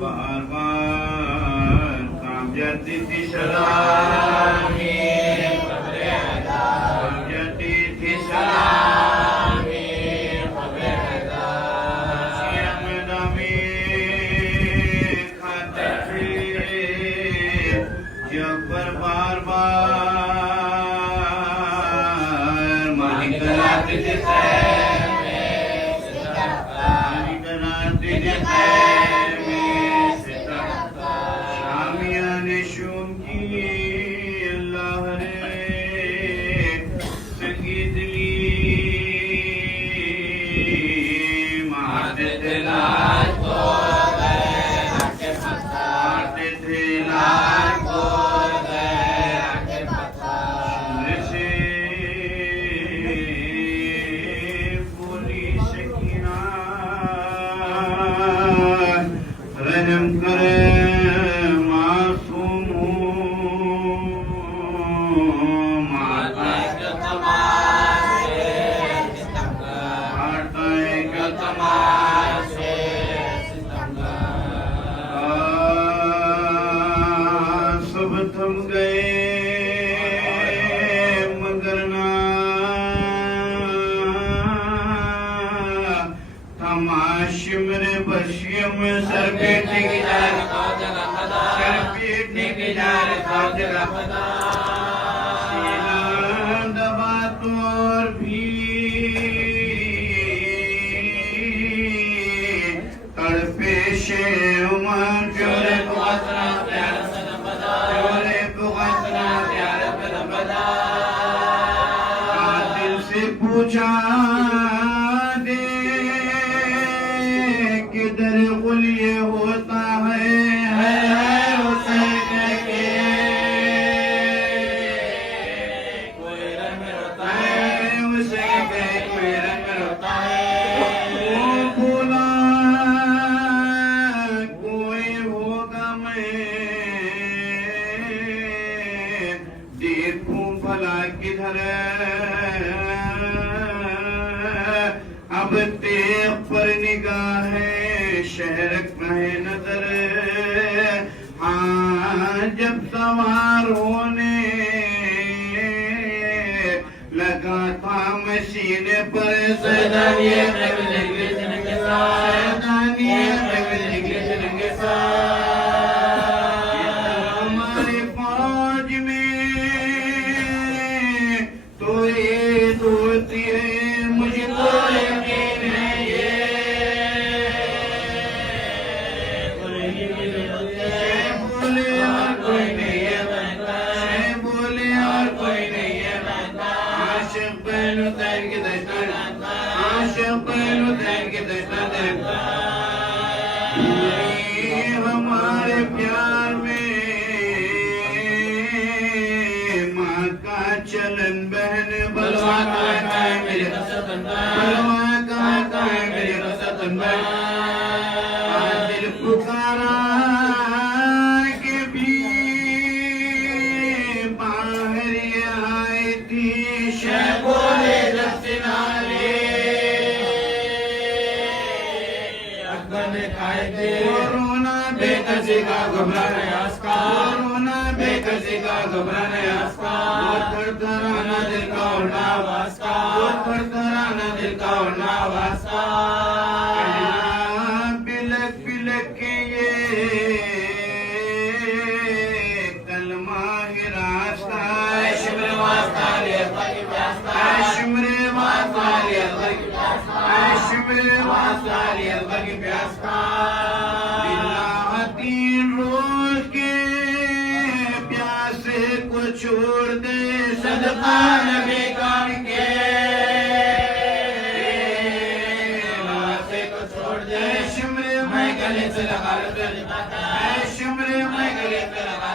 बार बार काम जाती थी सलामी काम जाती थी सलामी दामी खाते थे जब बार बार मालिक कराते थे थम गए मगर ना तमाशिमरे बशियम सर पेटने की जाए सर पेटने की जाए सीना दबा तो और भी तड़पे शे उमर जोरे बुआसना पूछा दे किधर गुलिये होता है उसे के कोई रंग होता है उसे के कोई रंग होता है वो बोला कोई होगा मैं देखूं भला किधर अब तेग पर निगाह है शहर कहे नजर हाँ जब सवार होने लगा था मशीने पर सैदानिये हमारे फौज में तो ये होती है मुझको हमारे प्यार में माँ का चलन बहन बलवा का है मेरे बलवा का है मेरे रसतन दिल पुकारा के भी बाहर आई थी शहबोले दस्तनाले कोरोना बेकसी का घबराने आसका कोरोना बेकसी का घबराने आसका थरथराना दिल का उड़ना वास्का थरथराना दिल का उड़ना वास्का बिलक बिलक के ये कलमा ही रास्ता शिमरे वास्ता शिमरे वास्ता शिमरे वास्ता की प्यास का तीन रोज के प्यासे को छोड़ दे सदका नबी के को छोड़ दे शिमरे मैं गले से लगा शिमरे मैं गले से लगा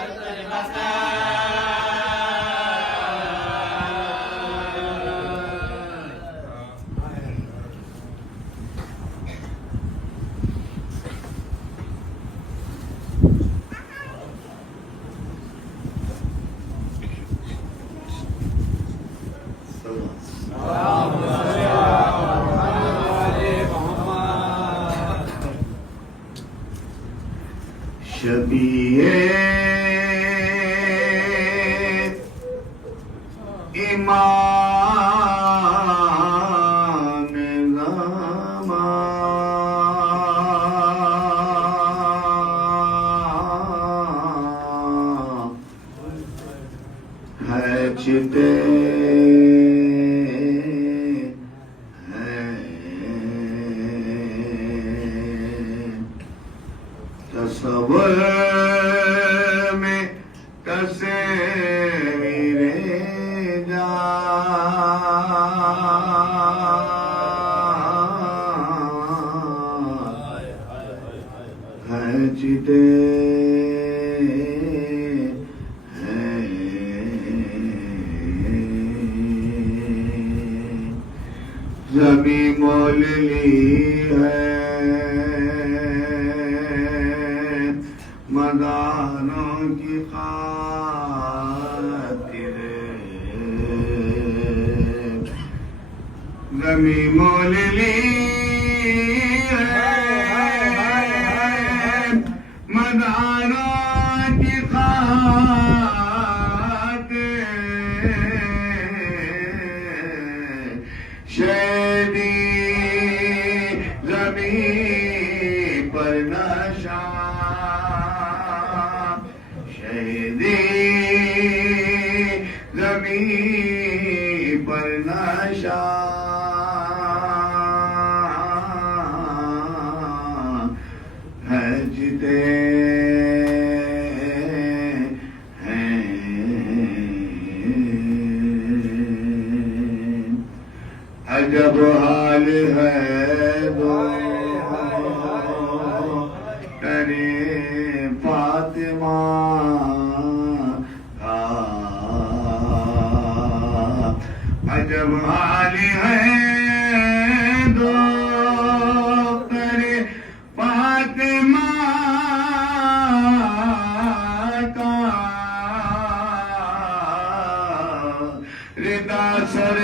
शबीए इमाम ज़मां है चिते तस्वर में तस्वीरे जा है चिते जमी मोल ली है मदारों की खातिर जमी मोल ली है मदारों की खातिर शहदी ज़मीन पर नशा शहदी ज़मीन पर नशा है जिते अजब हाल है दो करे फातिमा का अजब हाल है दो करे फातिमा का रिदा सर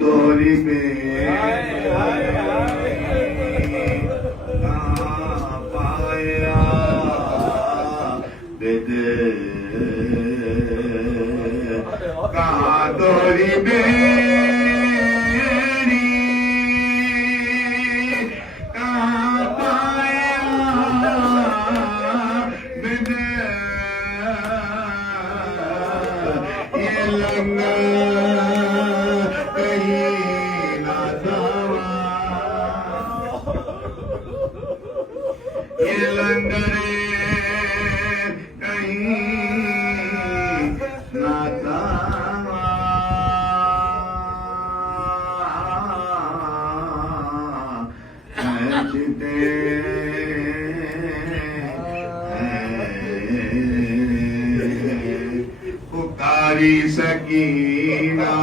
तोरी पाया कहाँ तोरी बेरी कहाँ पाया बेदे ये लंगा ये लंगरे कहीं ना दावा है जिते पुकारी सकीना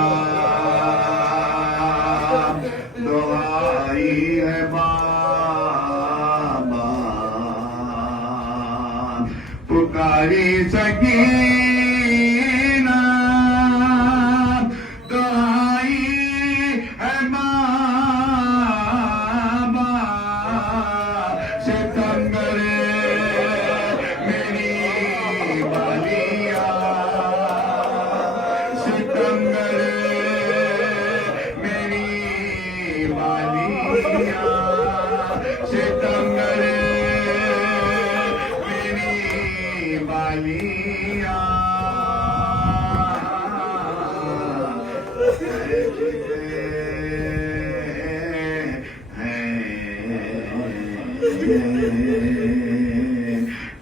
दुआई है पुकारी सकीना दुआई है बाबा सितम करे मेरी बालिया सितम करे मेरी बालिया सितम करे बालिया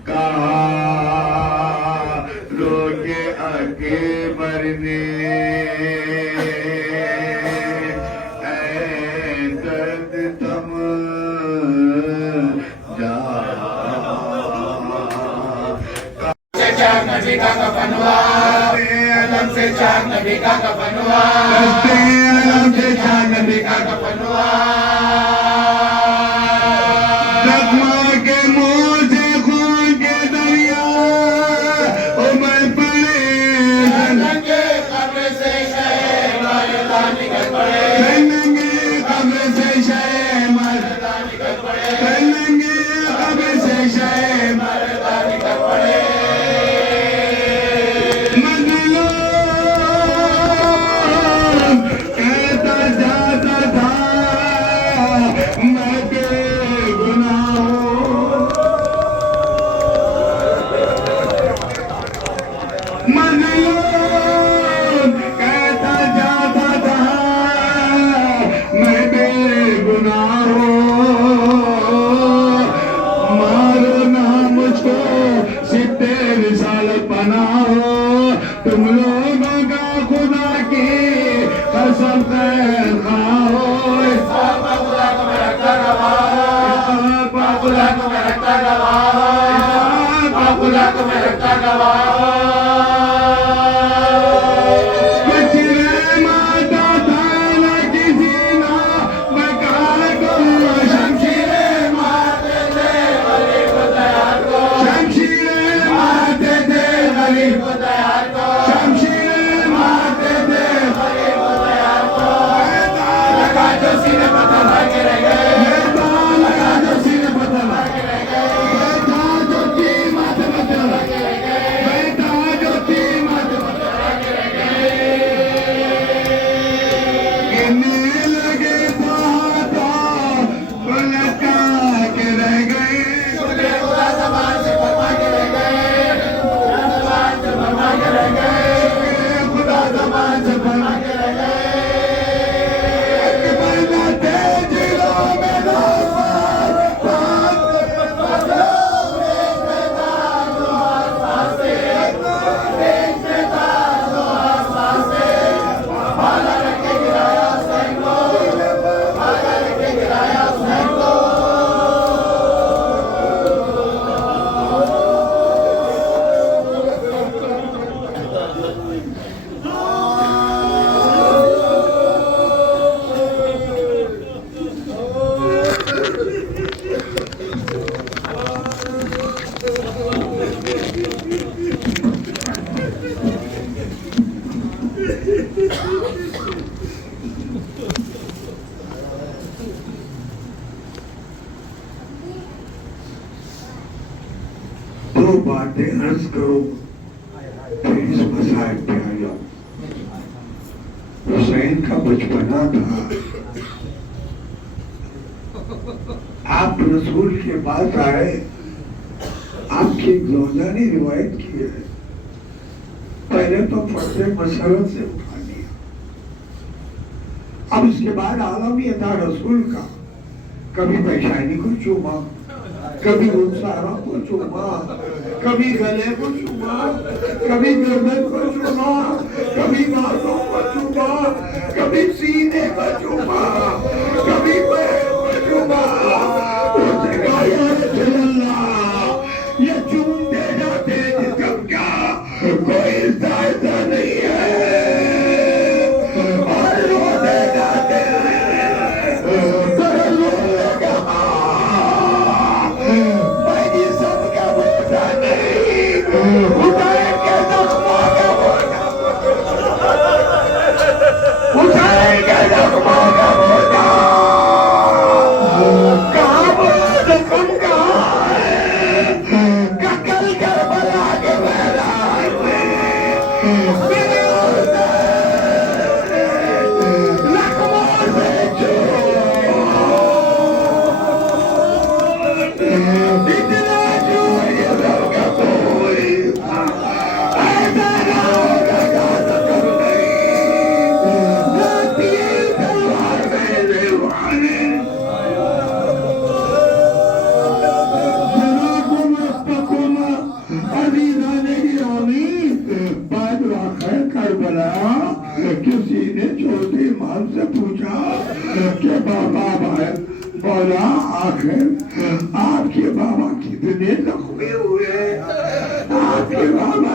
कहा लोग आगे बढ़ने दर्द तम जा जी का कफन हुआ, अलम से चार नबी का कफन हुआ, अलम से चार नबी का कफन हुआ। जख्मा के मुंह से खून के दरिया उमर पड़े, नंगे कब्र से शहे मर्दा निकल पड़े, नंगे कब्र से शहे मर्दा निकल पड़े, नंगे कब्र से शहे मर्दा निकल पड़े। मजलूम कहता जाता था मैं बेगुनाह हूँ, मजलूम कहता जाता था मैं बेगुनाह हूँ, मारो ना मुझको सिद्दे रिसालत बनाओ, तुम लोगों का खुदा की कसम खैर खाओ, खुदा को मैं रखता गवाह, खुदा को मैं रखता गवाह, खुदा को मैं रखता गवाह। कुछ माता था न किसी ना बकार को, शमशीरें मारते थे गरीब तैयार को, शमशीरें मारते थे गरीब, गरीब तैयार को, शमशीरें मारते थे गरीब तैयार को। लगा जो सीने पर तलवार के रह गए, लगा जो सीने पर तलवार के रह गए, बैठा जो कीमत में तलवार के रह गए, बैठा जो कीमत में तलवार के रह गए, गिनने लगे तो हाथों को लटका के रह गए, शुक्र खुदा ज़बान से फरमा के रह गए, ज़बान से फरमा के रह गए, शुक्र खुदा ज़बान से फरमा के रह गए, जिलों में दो बातें अर्ज करो फिर इस मसाइल पे आ जाओ। हुसैन का बचपना था, आप रसूल के पास आए, आपकी गौजा ने रिवायत की है, पहले तो फर्ज मसरत से उठा लिया, अब उसके बाद आलम ये था रसूल का, कभी पेशानी को चूमा, कभी रुखसारों को चूमा, कभी गले को चूमा, कभी गर्दन को चूमा, कभी बालों को चूमा, कभी सीने को चूमा, कभी पैर को चूमा। उसने कहा या रसूल अल्लाह, ये चूमते जाते जिसका क्या कोई फायदा नहीं है, और रोते जाते हैं। तो रसूल ने कहा मैं ये सब का बोझा नहीं, हुसैन के जख्मों का बोझा, हुसैन के जख्मों का बोझा, कहाँ वो जख्म कहाँ है, कल करबला के मैदान में मेरे लखनऊ से इतना जोर ये सबका कोई ऐसा ना होगा ज्यादा कर नहीं, ना तीर तलवार में दीवाने जनाकुम रब्बकुम अज़ीज़ाने गिरामी। बाद वाक़या करबला किसी ने छोटे इमाम से पूछा कि बाबा बोला आखिर आपके बाबा कितने जख्मी हुए, आपके बाबा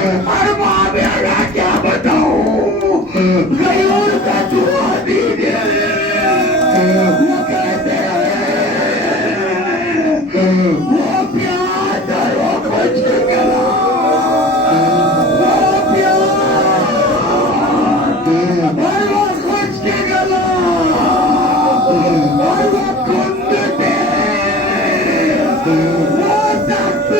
अरे माँ बेटा क्या बताऊं, गयूर का धुआं दीजिए। वो कहते हैं वो प्यार वो कुछ गला, वो प्यार वो कुछ गला, वो कुंद पे वो सख्त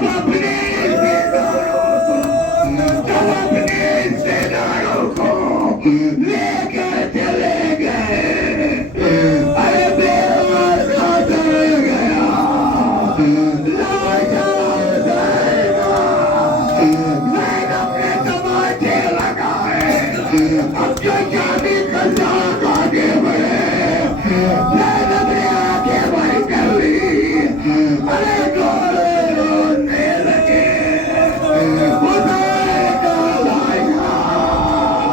करते हैं मातम हरम अब्बास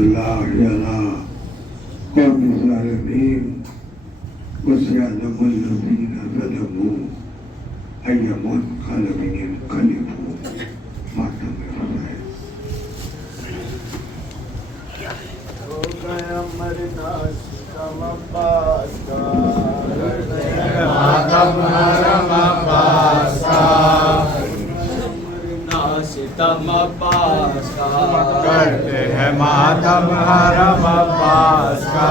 का, हो गया मरना सितम अब्बास का, करते हैं मातम हरम अब्बास का,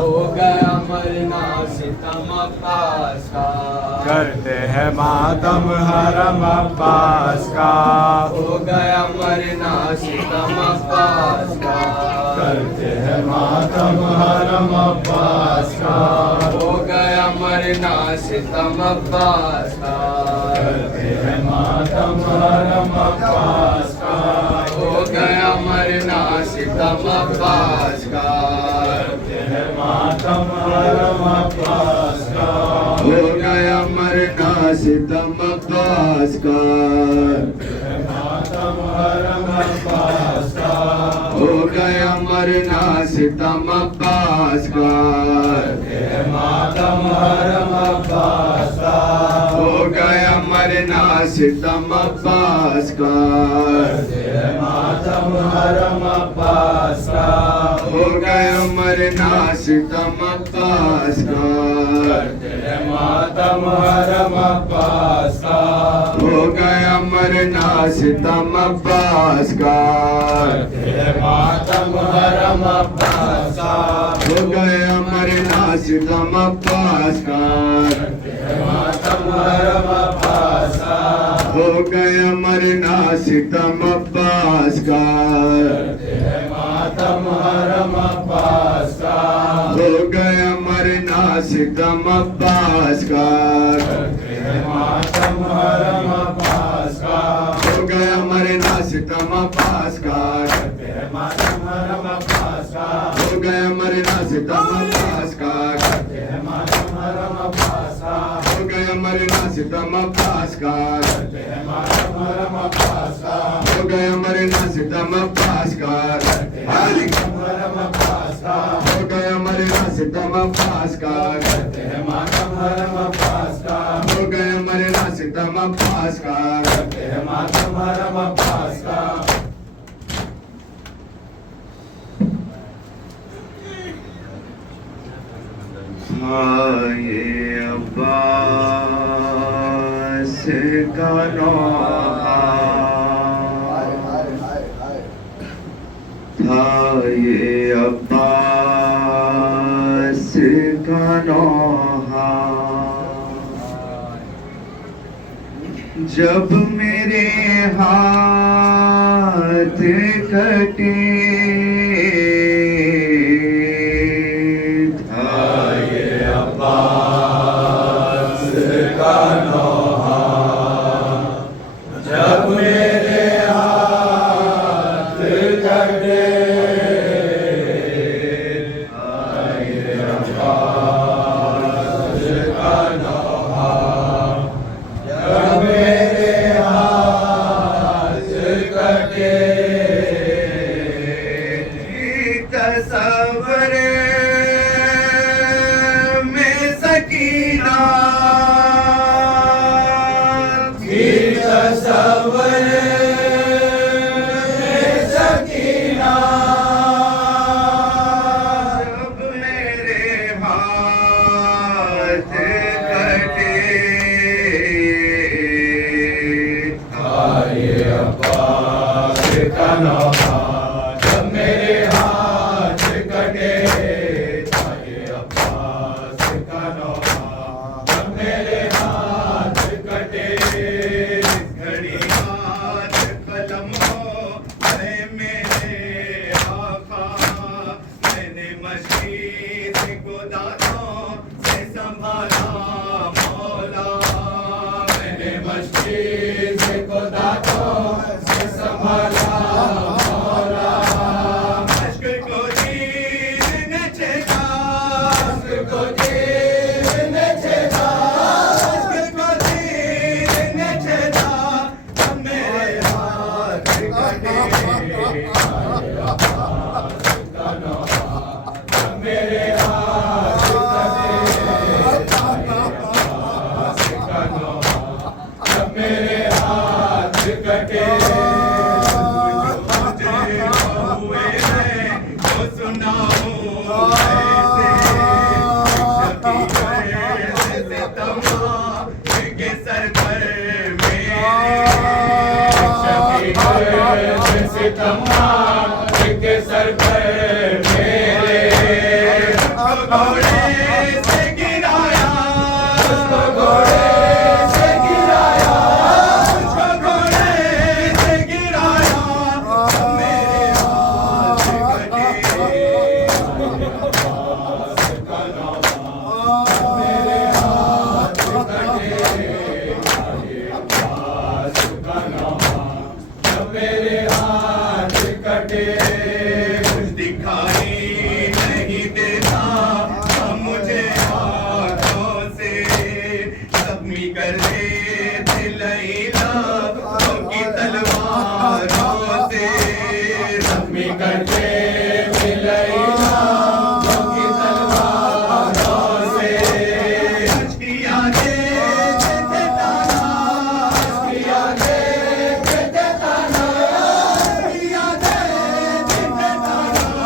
हो गया मरना सितम अब्बास का, करते हैं मातम हरम अब्बास का, हो गया मरना सितम अब्बास का, करते हैं मातम हरम अब्बास का, हो गया मरना सितम अब्बास का, करते हैं मातम हरम अब्बास का, हो गया मरना सितम अब्बास का, मातम हरम अब्बास का, हो गया मरना सितम अब्बास का, मातम हरम अब्बास का, हो गया मरना सितम अब्बास का, मातम हरम अब्बास का, हो गया मरना सितम अब्बास का, मातम हरम अब्बास का, हो गया मरना सितम अब्बास का, मातम हरम अब्बास का, हो गया मरना सितम अब्बास का, मातम हरम अब्बास का, हो गया मरना सितम अब्बास का, मातम हरम अब्बास का, हो गया मरना सितम अब्बास का, मातम हरम अब्बास का, हो गया मरना सितम अब्बास का, करते हैं मातम हरम अब्बास का, हो गया मरना सितम अब्बास का, करते हैं मातम हरम अब्बास का, हो गया मरना सितम अब्बास का, करते हैं मातम हरम अब्बास का, हो गया मरना सितम अब्बास का, करते हैं मातम हरम अब्बास का, हो गया मरना सितम अब्बास का, करते हैं मातम हरम अब्बास का, हो गया मरना सितम अब्बास का, करते हैं मातम हरम अब्बास का। ये अब्बास का नौहा था, ये अब्बास का नौहा, जब मेरे हाथ कटे जब मेरे हाथ कटे, आए अब्बास का नौहा, जब मेरे हाथ कटे, तसव्वुर में सकीना, तसव्वुर में सकीना, जब मेरे हाथ कटे, आए अब्बास का नौहा, जब मेरे हाथ कटे, आए अब्बास का नौहा, जब मेरे हाथ कटे, घड़ी हाथ कलम हो है मेरे आका, मैंने मशीद को दांतों से संभाला मौला, मैंने मस्जिद को दांतों से संभाला मौला, अश्क को तीर ने छेदा, अश्क को तीर ने छेदा, अश्क को तीर ने छेदा, जब मेरे हाथ कटे, आए अब्बास का नौहा, जब मेरे हाथ कटे, आए अब्बास का नौहा, जब मेरे हाथ कटे, मुझे हुए हैं तो सुनाऊं कैसे, शफीए सितमा के सर पर मेरे, सितम्मा के सर पर मेरे, घोड़े से गिराया, उसको घोड़े से गिराया, उसको घोड़े से गिराया, मेरे हाथ कटे, अब्बास का नौहा, मेरे हाथ कटे, आए अब्बास का नौहा, जब मेरे हाथ कटे, कुछ दिखाई नहीं देता मुझे हाथों से, जख्मी कर दे लैला की तलवारों से, जख्मी करते मिलैला की तलवारों से, उसकी यादें देते ताना, उसकी यादें देते ताना, उसकी यादें देते ताना,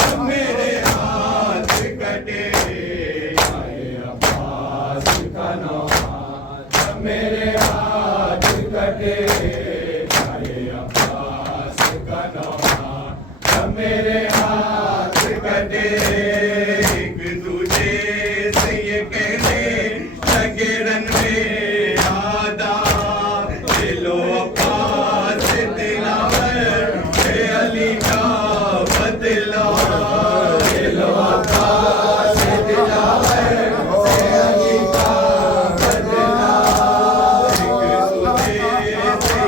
जब मेरे हाथ कटे, आए अब्बास का नौहा, जब मेरे हाथ कटे, आए अब्बास का नौहा, जब मेरे हाथ कटे, एक दूजे से ये कहने लगे रन में आदा, दिलो अब्बास दिलावर से अली का बदला, दिलो अब्बास दिलावर से अली का बदला, एक दूजे से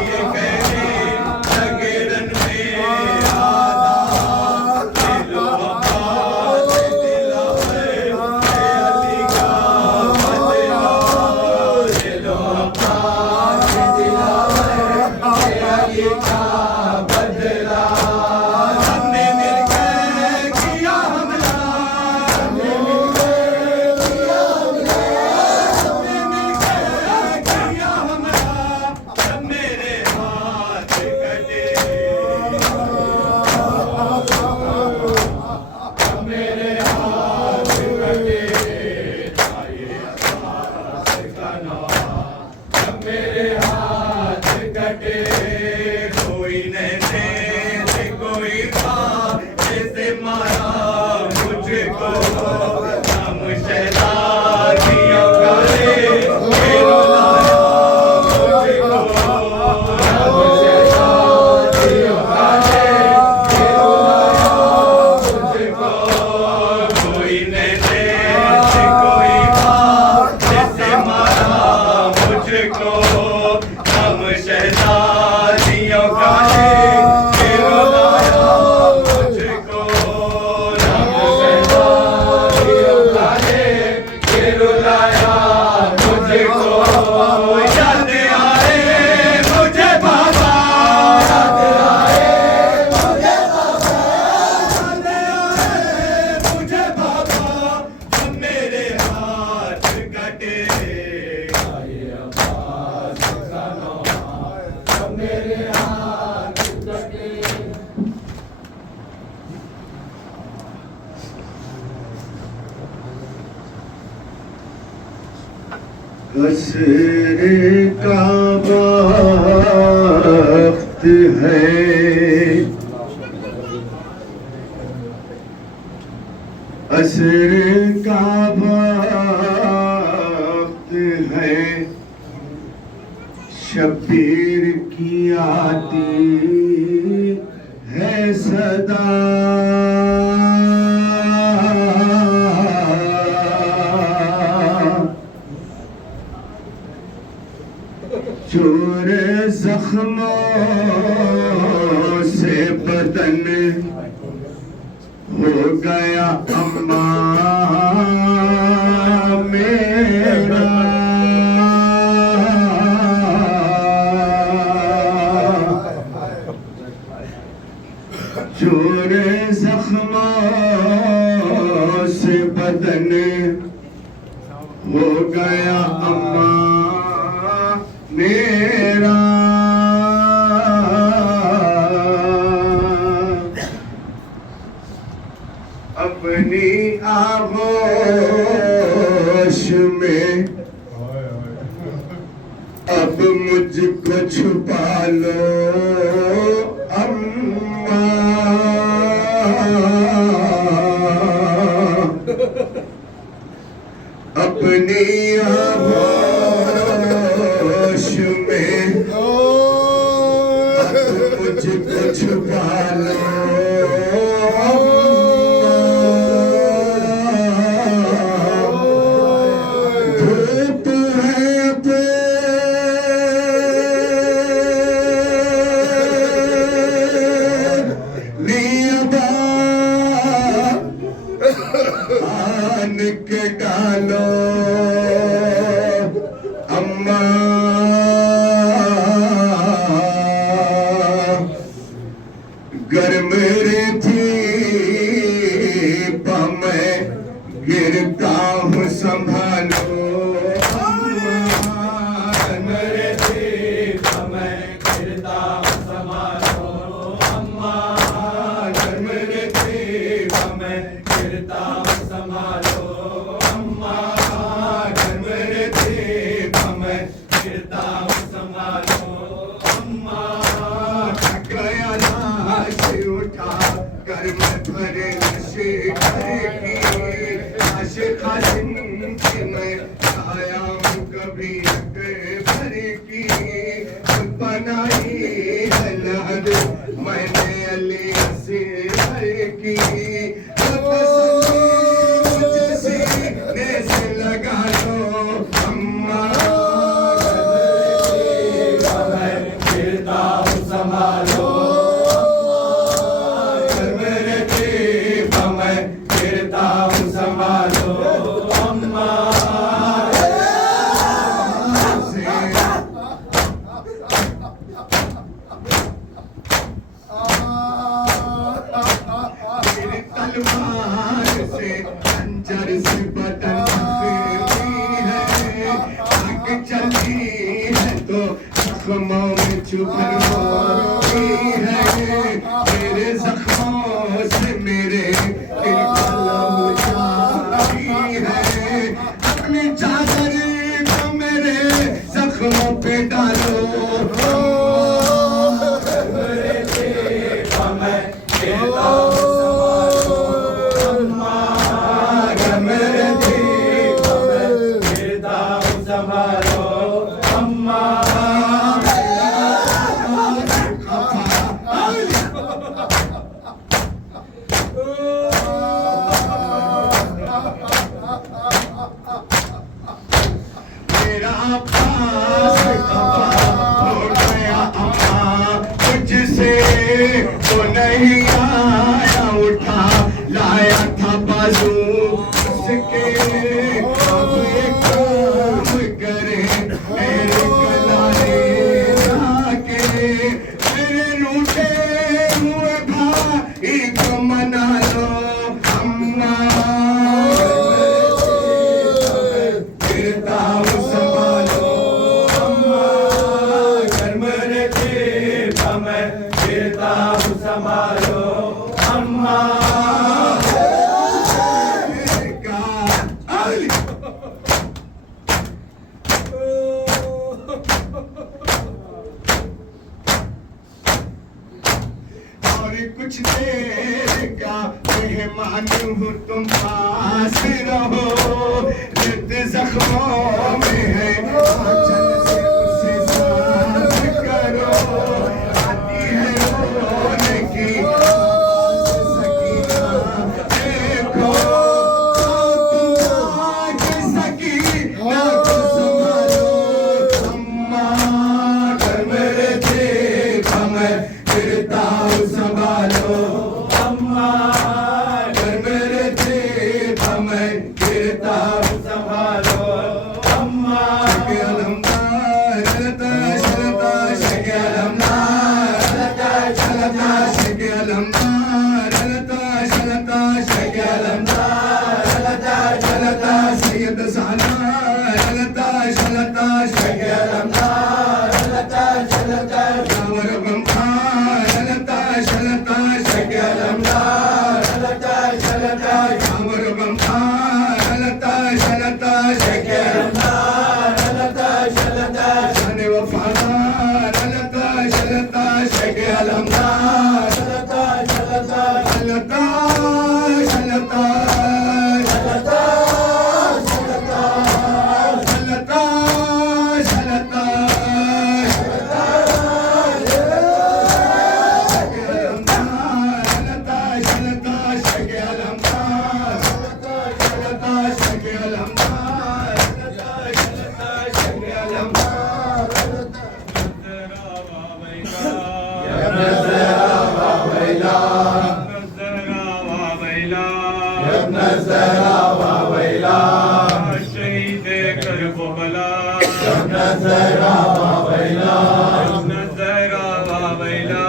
असर का वक्त है, असर का वक्त है, शब्बीर की आती है सदा, चोर जख्मों से बदन हो गया अम्मा मेरा, चोर जख्मों से बदन हो गया अम्मा मेरा, अपनी आगोश में अब मुझको छुपा लो अम्मा, अपनी आगोश में अब मुझको छुपा लो के डालो अम्मा, गर्म थी मैं गिरता हूँ संभालो कभी भर की बनाई है लहद मैंने अली से भर की, से लगा लो अम्मा, संभालो संभालो अम्मा, तलवार से खंजर से बदन फेरती है, आग चलती है तो जख्मों में चुभन होती है, मेरे जख्मों से मेरे दिल को लहू जाती है, अपनी चादर को मेरे जख्मों पे डालो मेरा पास हो गया अम्मा, तुझसे तो नहीं आया उठा, लाया था बाजू उसके अब एक काम करे मेरे गलाए आके, मेरे रूठे हुए भाई को मना लो अम्मा, संभालो अम्मा, कुछ देर का मेहमान हूँ तुम पास रहो दर्द जख्मों में है आंचल से उसे साफ करो आती है रोने की सकीना देखो तुम सकीना को संभालो अम्मा घर मेरे देखा मैं गिरता हूँ संभालो अम्मा घर मेरे देखा मैं गिरता हूँ संभालो अम्मा शके अलमदार चलता शके अलमदार चलता शके अलमदार चलता शके अलमदार चलता सैयद साला चलता शके अलमदार चलता कांवर बंखा चलता शके अलमदार चलता कांवर बंखा चलता शके अलमदार चलता जाने वफादार चलता शके अलमदार चलता चलता शहीद करबला नज़रा वावैला नज़रा वावैला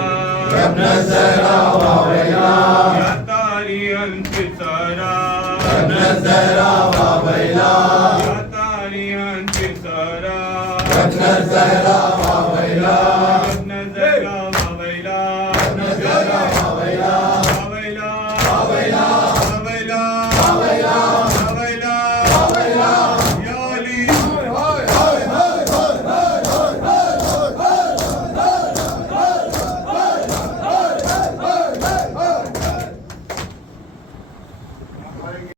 नज़रा वावैला या तारी अंतसारा नज़रा वावैला या तारी अंतसारा नज़रा वावैला